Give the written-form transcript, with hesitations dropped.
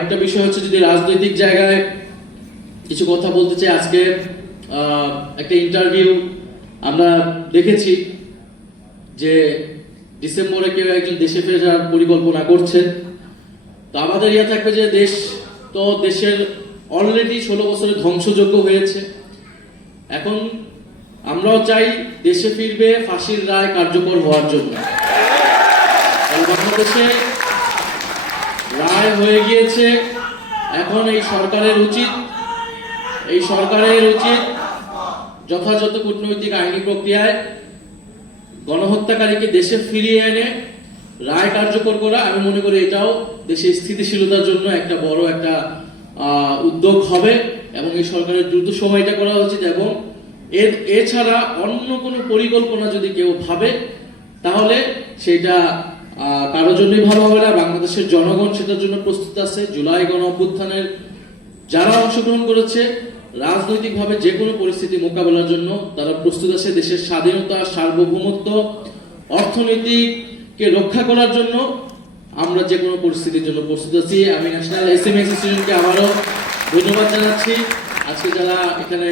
আরেকটা বিষয় হচ্ছে, যদি রাজনৈতিক জায়গায় কিছু কথা বলতে চাই, আজকে একটা ইন্টারভিউ আমরা দেখেছি যে ডিসেম্বরে কেউ একজন দেশে ফেরার পরিকল্পনা করছেন। তো আমাদের থাকবে যে দেশের অলরেডি 16 বছরের ধ্বংসযজ্ঞ হয়েছে। এখন আমরাও চাই দেশে ফিরবে ফাঁসির রায় কার্যকর হওয়ার জন্য। বাংলাদেশে রায় হয়ে গিয়েছে, এখন এই সরকারের উচিত যথাযথ কূটনৈতিক আইনি প্রক্রিয়ায় গণহত্যাকারীকে দেশে ফিরিয়ে এনে রায় কার্যকর করা। আমি মনে করি এটাও দেশের স্থিতিশীলতার জন্য একটা বড় একটা উদ্যোগ হবে, এবং এই সরকারের দ্রুত সময়টা করা উচিত। এবং এছাড়া অন্য কোনো পরিকল্পনা যদি কেউ ভাবে, তাহলে সেটা কারোর জন্যই ভালো হবে না। বাংলাদেশের জনগণ সেটার জন্য প্রস্তুত আছে। জুলাই গণ অভ্যুত্থানের যারা অংশগ্রহণ করেছে, রাজনৈতিকভাবে যে কোনো পরিস্থিতি মোকাবেলার জন্য তারা প্রস্তুত আছে। দেশের স্বাধীনতা, সার্বভৌমত্ব, অর্থনীতিকে রক্ষা করার জন্য আমরা যে কোনো পরিস্থিতির জন্য প্রস্তুত আছি। আমি ন্যাশনাল এসএমই অ্যাসোসিয়েশনকে আবারও ধন্যবাদ জানাচ্ছি। আজকে যারা এখানে